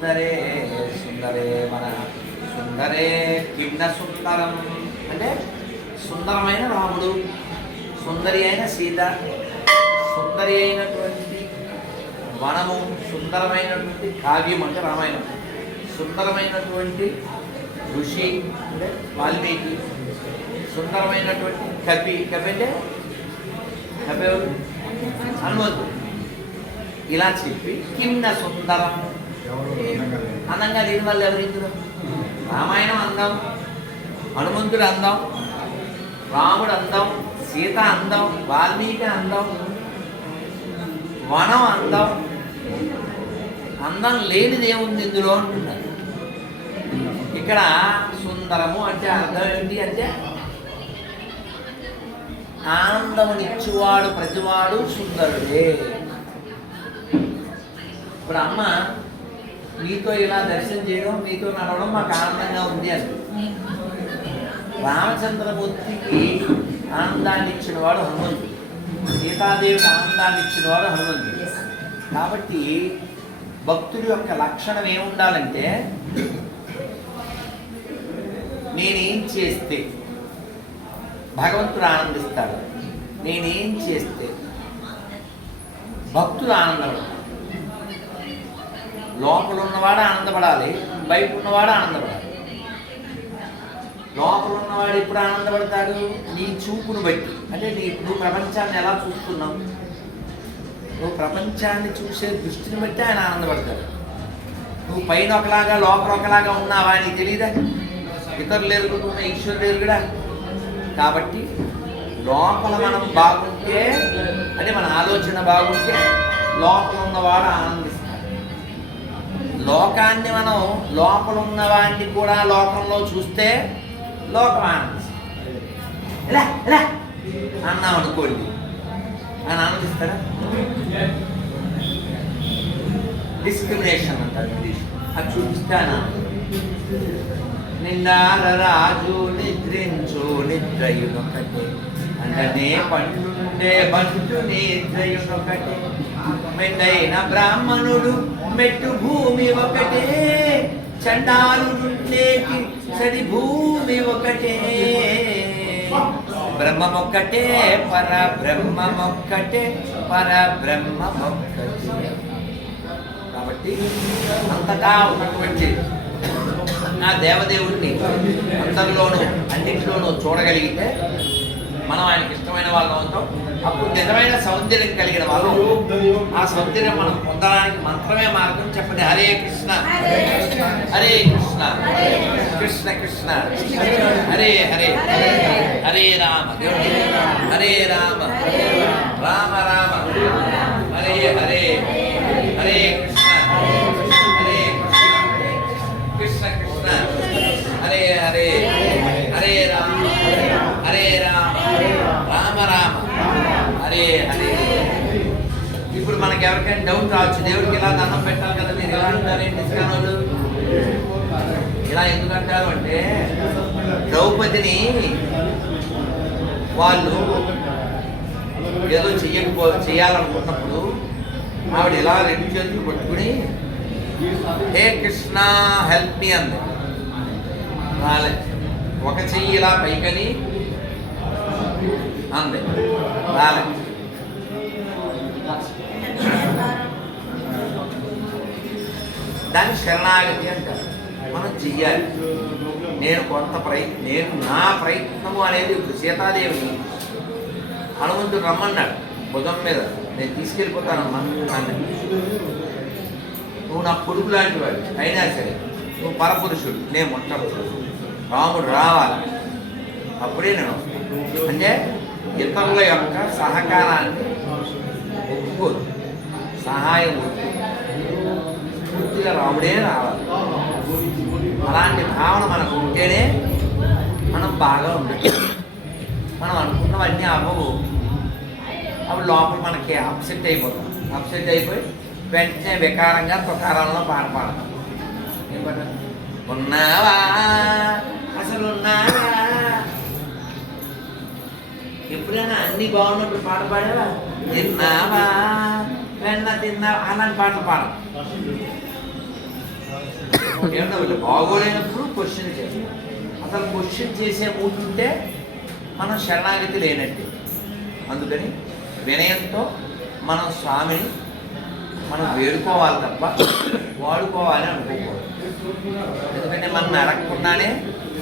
సుందరే సుందరే మన సుందరే కిమ్న సుందరం. అంటే సుందరమైన రాముడు సుందరి అయిన సీత సుందరి అయినటువంటి వనము సుందరమైనటువంటి కావ్యం అంటే రామాయణం. సుందరమైనటువంటి ఋషి అంటే వాల్మీకి సుందరమైనటువంటి కవి కవి అంటే కవి హనుమంతుడు. ఇలా చెప్పి కింద సుందరం అందంగా లేని వాళ్ళు ఎవరు రామాయణం అందం హనుమంతుడు అందం రాముడు అందం సీత అందం వాల్మీకి అందం వనం అందం. అందం లేనిది ఏముంది ఇందులో అంటున్నారు. ఇక్కడ సుందరము అంటే అర్థం ఏంటి అంటే ఆనందమునిచ్చువాడు ప్రతివాడు సుందరుడే. ఇప్పుడు అమ్మ మీతో ఇలా దర్శనం చేయడం మీతో నడవడం మాకు ఆనందంగా ఉంది అని రామచంద్రమూర్తికి ఆనందాన్ని ఇచ్చినవాడు హనుమంతుడు. సీతాదేవికి ఆనందాన్ని ఇచ్చినవాడు హనుమంతుడు. కాబట్టి భక్తుడి యొక్క లక్షణం ఏముండాలంటే నేనేం చేస్తే భగవంతుడు ఆనందిస్తాడు. నేనేం చేస్తే భక్తుడు ఆనందపడతాడు లోపల ఉన్నవాడు ఆనందపడాలి బయట ఉన్నవాడు ఆనందపడాలి. లోపల ఉన్నవాడు ఎప్పుడు ఆనందపడతాడు? నీ చూపును బట్టి. అంటే నీ నువ్వు ప్రపంచాన్ని ఎలా చూస్తున్నావు? నువ్వు ప్రపంచాన్ని చూసే దృష్టిని బట్టి ఆయన ఆనందపడతాడు. నువ్వు పైన ఒకలాగా లోపల ఒకలాగా ఉన్నావా అని తెలియదా ఇతరులు ఎరుగుతున్న ఈశ్వరుడు ఎరుగుడా కాబట్టి లోపల మనం బాగుంటే అంటే మన ఆలోచన బాగుంటే లోపల ఉన్నవాడు ఆనంద లోకాన్ని మనం లోపల ఉన్నవాడిని కూడా లోకంలో చూస్తే లోకం ఆనందిస్తుంది. ఎలా? ఎలా? అన్నాం అనుకోండి. అని ఆనందిస్తారా డిస్క్రిమినేషన్ అంటారు ఇంగ్లీష్. అది చూపిస్తాను ఆయన రాజు నిద్రించు నిద్రయునొకటే. అంటే పండుండే బంటు నిద్రయునొకటే. మెండైన బ్రాహ్మణుడు మెట్టు భూమి ఒకటే చండాలు ఉండేకి భూమి ఒకటే. బ్రహ్మమొక్కటే పర బ్రహ్మమొక్కటే పర బ్రహ్మమొక్కటే కాబట్టి అంతటా ఉన్నటువంటి నా దేవదేవుడిని అందరిలోనూ అన్నింటిలోనూ చూడగలిగితే మనం ఆయనకి ఇష్టమైన వాళ్ళం అవుతాం. అప్పుడు నిజమైన సౌందర్యం కలిగిన వాళ్ళం. ఆ సౌందర్యం మనం పొందడానికి మంత్రమే మార్గం చెప్పండి. హరే కృష్ణ. హరే కృష్ణ. కృష్ణ. కృష్ణ హరే హరే. హరే రామ. హరే రామ. రామ రామ. మనకి ఎవరికైనా డౌట్ రావచ్చు. దేవుడికి ఇలా దండం పెట్టాలి కదా మీరు ఎలా అంటారేంటి ఇస్కానోళ్ళు ఇలా ఎందుకు అంటారు అంటే ద్రౌపదిని వాళ్ళు ఏదో చెయ్యకపో చేయాలనుకున్నప్పుడు ఆవిడ ఇలా రెండు చేతులు పట్టుకుని హే కృష్ణ హెల్ప్ మీ అంది. రాలేదు ఒక చెయ్యి ఇలా పైకని అంది. రాలేదు దాన్ని శరణాగతి అంటారు. మనం చెయ్యాలి. నేను కొంత ప్రయత్నం నేను నా ప్రయత్నము అనేది ఇప్పుడు సీతాదేవిని హనుమంతుడు రమ్మన్నాడు. భుజం మీద నేను తీసుకెళ్ళిపోతానమ్మా అన్న నువ్వు నా కొడుకు లాంటి వాడు అయినా సరే నువ్వు పరపురుషుడు. నేను మొట్టపురుషుడు రాముడు రావాలి. అప్పుడే నేను అంటే ఇతరుల యొక్క సహకారాన్ని ఒప్పుకోదు సహాయం ఒప్పుకోదు పూర్తిగా రాముడే రావాలి. అలాంటి భావన మనకు ఉంటేనే మనం బాగా ఉండదు మనం అనుకున్నవన్నీ అవ్వవు. అప్పుడు లోపల మనకి అప్సెట్ అయిపోతాం. అప్సెట్ అయిపోయి వెంటనే వికారంగా తుకారంలో పాట పాడతాం. ఉన్నావా అసలు ఉన్నావా? ఎప్పుడైనా అన్ని బాగున్నప్పుడు పాట పాడావా? తిన్నావా వెన్న తిన్నావా? అలాంటి పాటలు పాడం ఏమన్నా వీళ్ళు బాగోలేనప్పుడు క్వశ్చన్ చేస్తాం అసలు క్వశ్చన్ చేసే ముందుంటే మనం శరణాగతి లేనట్టే అందుకని వినయంతో మనం స్వామిని మనం వేడుకోవాలి తప్ప వాడుకోవాలి అనుకోకూడదు ఎందుకంటే మనం అడగకుండానే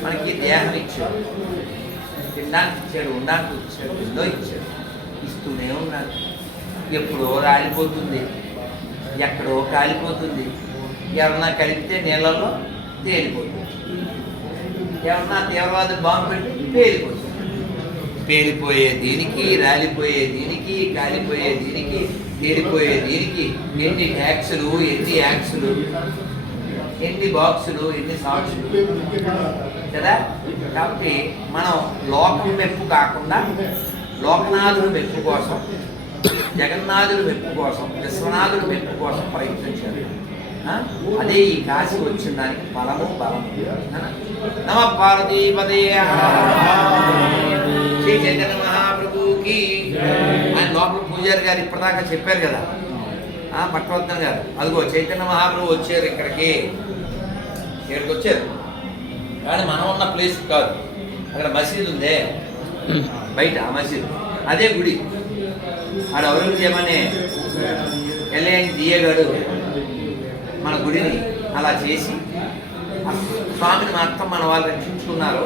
మనకి దేహం ఇచ్చాడు తినడానికి ఇచ్చాడు ఉండడానికి ఇచ్చాడు ఎన్నో ఇచ్చాడు ఇస్తూనే ఉన్నాడు ఎప్పుడో రాలిపోతుంది ఎక్కడో కాలిపోతుంది ఎవరన్నా కలిపితే నీళ్ళల్లో తేలిపోతుంది. ఎవరన్నా తీవ్రవాద బాంబు పెట్టి పేలిపోతుంది. పేలిపోయే దీనికి రాలిపోయే దీనికి కాలిపోయే దీనికి తేలిపోయే దీనికి ఎన్ని ట్యాక్సులు ఎన్ని యాక్సులు ఎన్ని బాక్సులు ఎన్ని సాక్షులు కదా? కాబట్టి మనం లోకం మెప్పు కాకుండా లోకనాథుడు మెప్పు కోసం జగన్నాథుడు మెప్పు కోసం విశ్వనాథుడు మెప్పు కోసం ప్రయత్నించారు అదే ఈ కాశీ వచ్చిన దానికి బలము. బలము? నమ పార్వతీపదే శ్రీ చైతన్య మహాప్రభుకి. ఆయన లోపల పూజారి గారు ఇప్పటిదాకా చెప్పారు కదా. ఆ, పట్టవర్ధన్ గారు. అదిగో చైతన్య మహాప్రభు వచ్చారు ఇక్కడికి. ఇక్కడికి వచ్చారు. కానీ మనం ఉన్న ప్లేస్ కాదు. అక్కడ మసీదు ఉందే. బయట ఆ మసీదు. అదే గుడి. ఆడ ఔరంగజేబ్ అనే ఎల్ఐన్ దియ్యగాడు మన గుడిని అలా చేసి స్వామిని మాత్రం మన వాళ్ళు రక్షించుకున్నారు.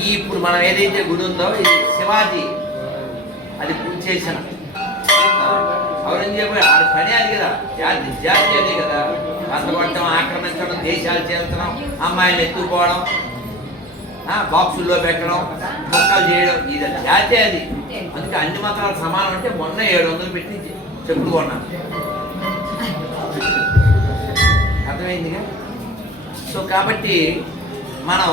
ఈ ఇప్పుడు మనం ఏదైతే గుడి ఉందో ఇది శివాజీ అది పూజ చేసిన. ఔరంగజేబు ఆడి పని అది కదా. జాతి జాతి అదే కదా. అంతపడటం ఆక్రమించడం దేశాలు చేర్చడం అమ్మాయిలు ఎత్తుకోవడం బాక్సుల్లో పెట్టడం మొక్కలు చేయడం ఇది జాతి అది. అందుకే అన్ని మతాలు సమానం అంటే మొన్న ఏడు వందలు పెట్టి చెప్పులు కొన్నాను. సో కాబట్టి మనం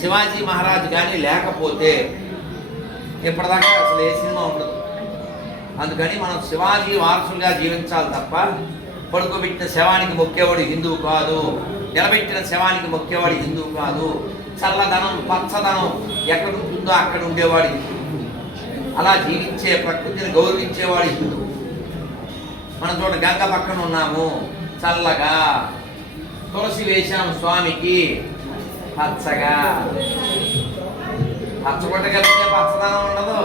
శివాజీ మహారాజు కానీ లేకపోతే ఇప్పటిదాకా అసలు ఏ సినిమా ఉండదు. అందుకని మనం శివాజీ వారసులుగా జీవించాలి తప్ప పడుకోబెట్టిన శవానికి మొక్కేవాడు హిందువు కాదు నిలబెట్టిన శవానికి మొక్కేవాడు హిందువు కాదు చల్లదనం పచ్చదనం ఎక్కడ ఉంటుందో అక్కడ ఉండేవాడు హిందువు. అలా జీవించే ప్రకృతిని గౌరవించేవాడు హిందువు. మనం చూడ గంగ పక్కన ఉన్నాము చల్లగా. తులసి వేశాము స్వామికి. పచ్చగా. పచ్చగొట్టగలిగితే పచ్చదనం ఉండదు.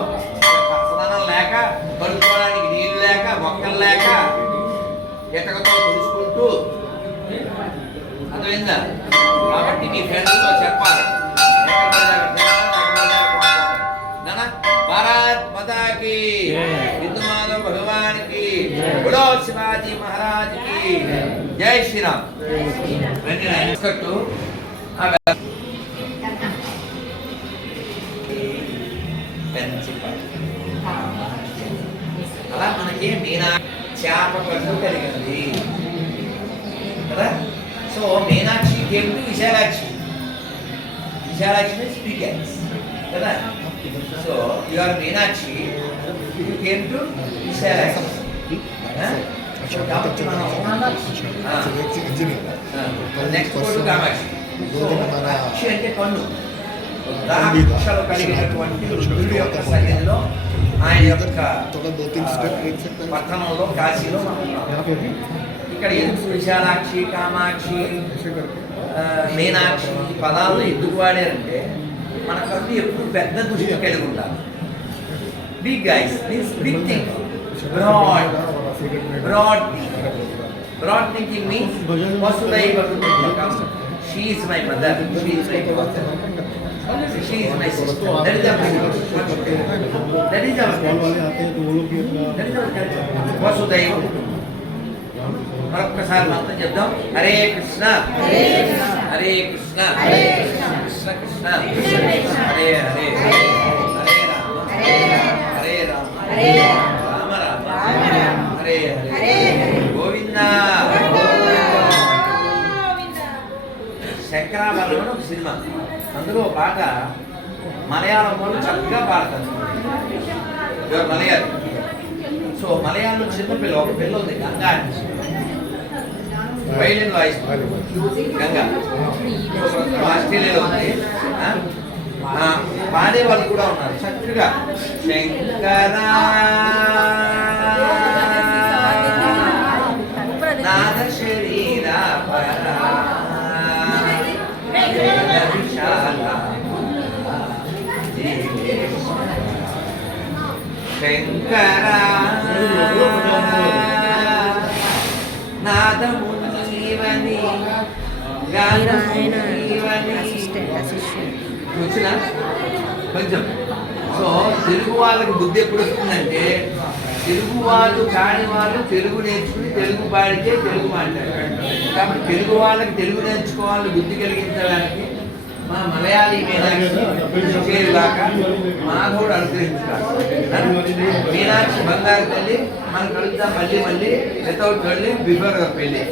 పచ్చదనం లేక కడుక్కోవడానికి నీళ్ళు లేక మొక్కలు లేక ఎటకతో తుడుచుకుంటూ. అర్థమైందా? కాబట్టి నీ ఫ్రెండ్స్తో చెప్పాలి. భారత్ మాతాకి. హిందూ మాధవ బుడో శివాజీ మహారాజ్కి జై శ్రీరామ్. అలా మనకి మీనా చేప కట్టు కలిగింది కదా so Meenakshi came to Visalakshi Visalakshi means speakers కదా so you are Meenakshi you came to Visalakshi so కాబట్టి మనం నెక్స్ట్ కోటు కామాక్షి సో అక్షి అంటే కన్ను రాక్షలు కలిగినటువంటి రుద్రుడి యొక్క సన్నిధిలో ఆయన యొక్క ఆ, పట్టణంలో కాశీలో మనం ఉన్నాం. ఇక్కడ ఎందుకు విశాలాక్షి కామాక్షి ఆ, మీనాక్షి ఈ పదాలను ఎందుకు వాడారంటే మన కళ్ళు ఎప్పుడు పెద్ద దృష్టి కలిగి ఉండాలి big eyes means big thing broad broad broad thinking means వసుదైవ కుటుంబకం she is my mother she is my mother she is my sister that is that is our that is our వసుదైవ కుటుంబం మరొక్కసారి మొత్తం చెప్దాం హరే కృష్ణ హరే కృష్ణ కృష్ణ కృష్ణ హరే హరే హరే రామ హరే రామ రామ రామ హరే గోవింద. శంకరాభరణం అని ఒక సినిమా. అందులో పాట మలయాళం వాళ్ళు చక్కగా పాడతారు. ఎవరు మలయాళం. సో మలయాళంలో చిన్నపిల్ల ఒక పిల్ల ఉంది గంగా అని. Violin voice Ganga. ఆస్ట్రేలియాలో ఉంది. పాడే వాళ్ళు కూడా ఉన్నారు. చక్కగా. శంకరా. శంకర నాదము జీవని గానము కొంచెం. సో తెలుగు వాళ్ళకి బుద్ధి ఎప్పుడు వస్తుందంటే తెలుగు వాళ్ళు కాని వాళ్ళు తెలుగు నేర్చుకుని తెలుగు పాడితే తెలుగు మాట్లాడారు కాబట్టి తెలుగు వాళ్ళకి తెలుగు నేర్చుకోవాలని బుద్ధి కలిగించడానికి మా మలయాళీ మీనాక్షి చేరుగాక మాధవుడు అనుగ్రహించుతాడు మీనాక్షి బంగారు తల్లి మనం కలుద్దాం మళ్ళీ మళ్ళీ వితౌట్ వెళ్ళి బిఫోర్ పెళ్ళి